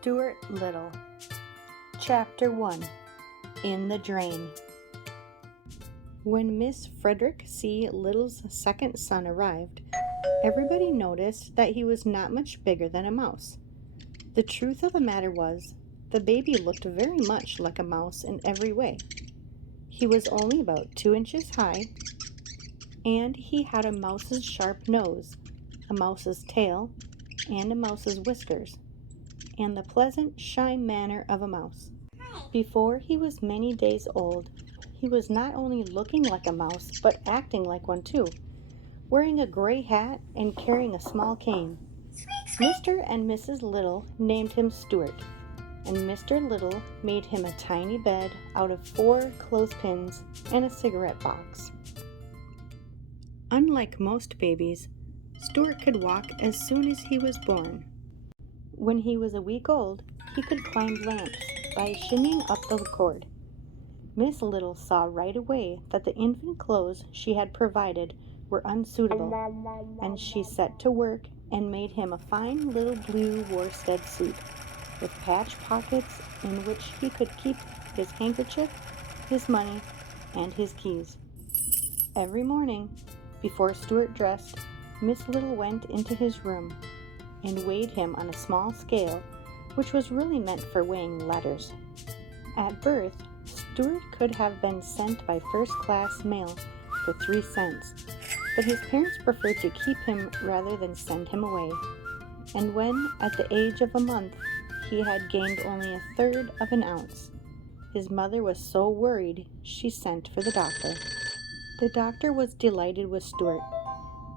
Stuart Little. Chapter 1. In the Drain. When Miss Frederick C. Little's second son arrived, everybody noticed that he was not much bigger than a mouse. The truth of the matter was, the baby looked very much like a mouse in every way. He was only about 2 inches high, and he had a mouse's sharp nose, a mouse's tail, and a mouse's whiskers, and the pleasant, shy manner of a mouse. Before he was many days old, he was not only looking like a mouse, but acting like one too, wearing a gray hat and carrying a small cane. Mr. and Mrs. Little named him Stuart, and Mr. Little made him a tiny bed out of 4 clothespins and a cigarette box. Unlike most babies, Stuart could walk as soon as he was born. When he was a week old, he could climb lamps by shinnying up the cord. Miss Little saw right away that the infant clothes she had provided were unsuitable, and she set to work and made him a fine little blue worsted suit, with patch pockets in which he could keep his handkerchief, his money, and his keys. Every morning, before Stuart dressed, Miss Little went into his room and weighed him on a small scale, which was really meant for weighing letters. At birth, Stuart could have been sent by first-class mail for 3 cents, but his parents preferred to keep him rather than send him away. And when, at the age of a month, he had gained only 1/3 of an ounce, his mother was so worried she sent for the doctor. The doctor was delighted with Stuart,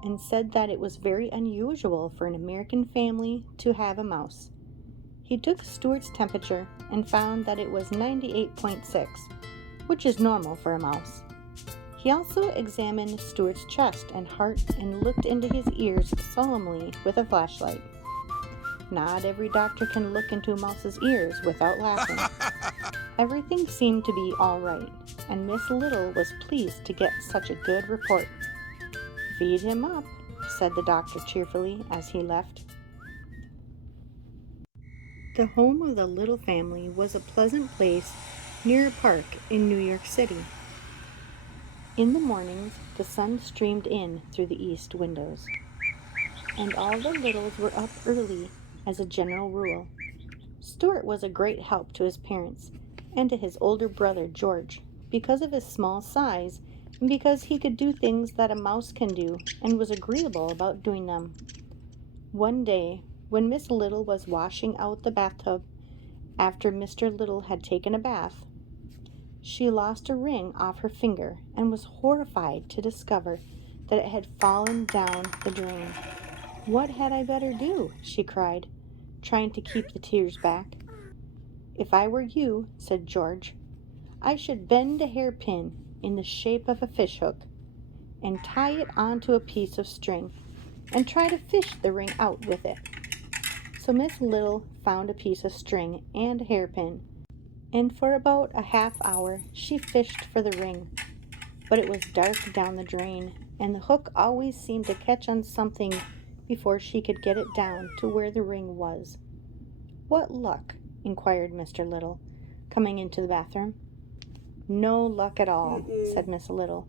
and said that it was very unusual for an American family to have a mouse. He took Stuart's temperature and found that it was 98.6, which is normal for a mouse. He also examined Stuart's chest and heart and looked into his ears solemnly with a flashlight. Not every doctor can look into a mouse's ears without laughing. Everything seemed to be all right, and Miss Little was pleased to get such a good report. "Feed him up," said the doctor cheerfully as he left. The home of the Little family was a pleasant place near a park in New York City. In the mornings, the sun streamed in through the east windows, and all the Littles were up early as a general rule. Stuart was a great help to his parents and to his older brother George because of his small size and because he could do things that a mouse can do and was agreeable about doing them. One day, when Miss Little was washing out the bathtub after Mr. Little had taken a bath, she lost a ring off her finger and was horrified to discover that it had fallen down the drain. "What had I better do?" she cried, trying to keep the tears back. "If I were you," said George, "I should bend a hairpin in the shape of a fishhook and tie it onto a piece of string and try to fish the ring out with it." So Miss Little found a piece of string and a hairpin, and for about a half hour she fished for the ring. But it was dark down the drain, and the hook always seemed to catch on something before she could get it down to where the ring was. "What luck?" inquired Mr. Little, coming into the bathroom. "No luck at all," said Miss Little.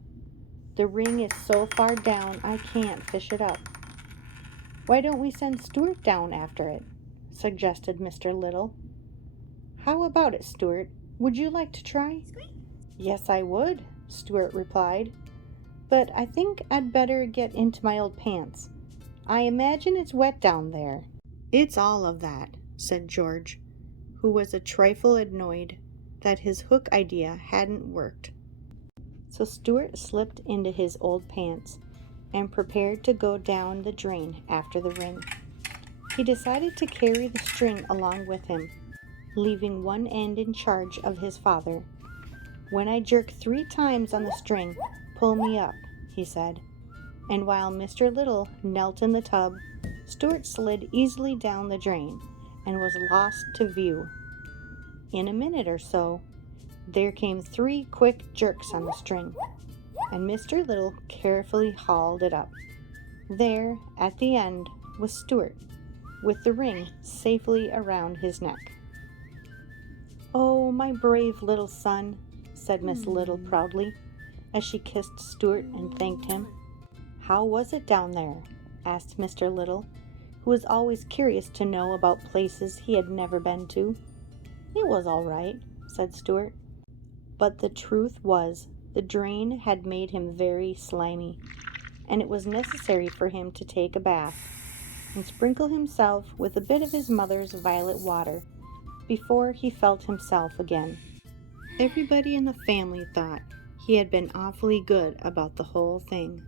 "The ring is so far down I can't fish it up." "Why don't we send Stuart down after it?" suggested Mr. Little. "How about it, Stuart? Would you like to try?" "Yes, I would," Stuart replied. "But I think I'd better get into my old pants. I imagine it's wet down there." "It's all of that," said George, who was a trifle annoyed that his hook idea hadn't worked. So Stuart slipped into his old pants and prepared to go down the drain after the ring. He decided to carry the string along with him, leaving one end in charge of his father. "When I jerk 3 times on the string, pull me up," he said. And while Mr. Little knelt in the tub, Stuart slid easily down the drain and was lost to view. In a minute or so, there came 3 quick jerks on the string, and Mr. Little carefully hauled it up. There, at the end, was Stuart, with the ring safely around his neck. "Oh, my brave little son," said Miss Little proudly, as she kissed Stuart and thanked him. "How was it down there?" asked Mr. Little, who was always curious to know about places he had never been to. "It was all right," said Stuart. But the truth was, the drain had made him very slimy, and it was necessary for him to take a bath and sprinkle himself with a bit of his mother's violet water before he felt himself again. Everybody in the family thought he had been awfully good about the whole thing.